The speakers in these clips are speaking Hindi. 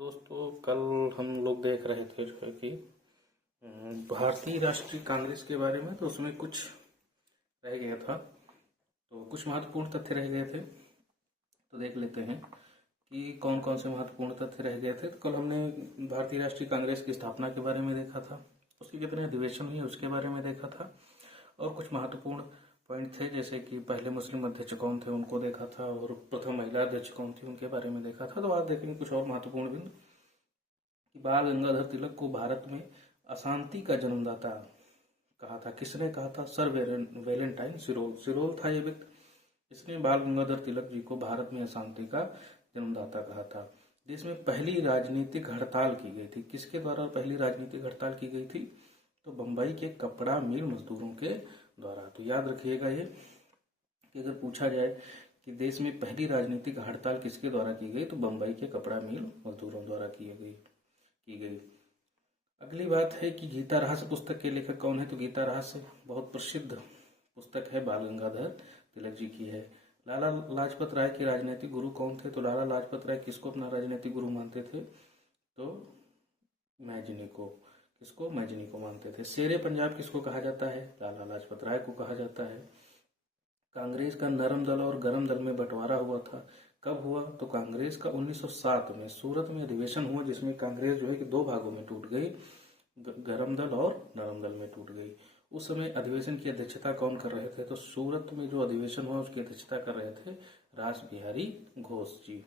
दोस्तों, कल हम लोग देख रहे थे जो है कि भारतीय राष्ट्रीय कांग्रेस के बारे में। तो उसमें कुछ रह गया था, तो कुछ महत्वपूर्ण तथ्य रह गए थे। तो देख लेते हैं कि कौन कौन से महत्वपूर्ण तथ्य रह गए थे। तो कल हमने भारतीय राष्ट्रीय कांग्रेस की स्थापना के बारे में देखा था, उसके कितने अधिवेशन हुए उसके बारे में देखा था, और कुछ महत्वपूर्ण पॉइंट थे जैसे कि पहले मुस्लिम अध्यक्ष कौन थे उनको देखा था, और प्रथम महिला अध्यक्ष कौन थी उनके बारे में देखा था। तो आज देखेंगे कुछ और महत्वपूर्ण बिंदु कि बाल गंगाधर तिलक को भारत में अशांति का जन्मदाता कहा था। किसने कहा था? सर वेलेंटाइन सिरोल था ये व्यक्ति। इसने बाल गंगाधर तिलक जी को भारत में अशांति का जन्मदाता कहा था। देश में पहली राजनीतिक हड़ताल की गई थी। किसके द्वारा पहली राजनीतिक हड़ताल की गई थी? तो बंबई के कपड़ा मिल मजदूरों के द्वारा। तो याद रखिएगा ये कि अगर पूछा जाए कि देश में पहली राजनीतिक हड़ताल किसके द्वारा की गई, तो बंबई के कपड़ा मिल मजदूरों द्वारा की गई। अगली बात है कि गीता रहस्य पुस्तक के लेखक कौन है? तो गीता रहस्य बहुत प्रसिद्ध पुस्तक है, बाल गंगाधर तिलक जी की है। लाला लाजपत राय के राजनीतिक गुरु कौन थे? तो लाला लाजपत राय किसको अपना राजनीतिक गुरु मानते थे? तो मैजनी को। किसको? मैजनी को मानते थे। शेरे पंजाब किसको कहा जाता है? लाला लाजपत राय को कहा जाता है। कांग्रेस का नरम दल और गरम दल में बंटवारा हुआ था। कब हुआ? तो कांग्रेस का 1907 में सूरत में अधिवेशन हुआ, जिसमें कांग्रेस जो है कि दो भागों में टूट गई, गरम दल और नरम दल में टूट गई। उस समय अधिवेशन की अध्यक्षता कौन कर रहे थे? तो सूरत में जो अधिवेशन हुआ उसकी अध्यक्षता कर रहे थे रास बिहारी घोष जी।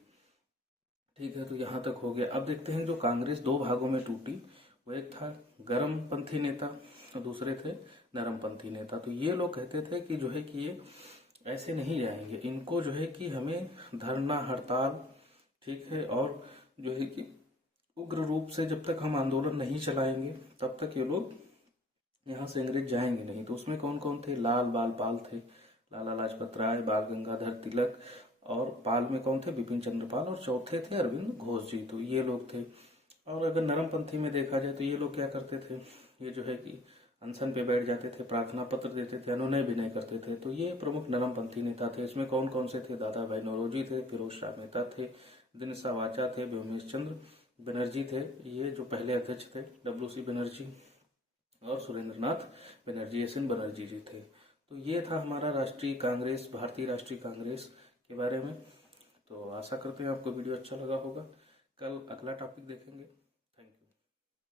ठीक है, तो यहाँ तक हो गया। अब देखते हैं जो कांग्रेस दो भागों में टूटी, वो एक था गरम पंथी नेता और दूसरे थे नरम पंथी नेता। तो ये लोग कहते थे कि जो है कि ये ऐसे नहीं जाएंगे, इनको जो है कि हमें धरना हड़ताल, ठीक है, और जो है कि उग्र रूप से जब तक हम आंदोलन नहीं चलाएंगे तब तक ये लोग यहाँ से अंग्रेज जाएंगे नहीं। तो उसमें कौन कौन थे? लाल बाल पाल थे, लाला लाजपत राय, बाल गंगाधर तिलक, और पाल में कौन थे? बिपिन चंद्र पाल, और चौथे थे अरविंद घोष जी। तो ये लोग थे। और अगर नरमपंथी में देखा जाए तो ये लोग क्या करते थे? ये जो है कि अनशन पे बैठ जाते थे, प्रार्थना पत्र देते थे, अनुनय विनय करते थे। तो ये प्रमुख नरमपंथी नेता थे। इसमें कौन कौन से थे? दादा भाई नौरोजी थे, फिरोज शाह मेहता थे, दिनसा वाचा थे, व्योमेश चंद्र बनर्जी थे, ये जो पहले अध्यक्ष थे, WC बनर्जी, और सुरेंद्रनाथ बनर्जी, SN बनर्जी जी थे। तो ये था हमारा राष्ट्रीय कांग्रेस, भारतीय राष्ट्रीय कांग्रेस के बारे में। तो आशा करते हैं आपको वीडियो अच्छा लगा होगा। कल अगला टॉपिक देखेंगे।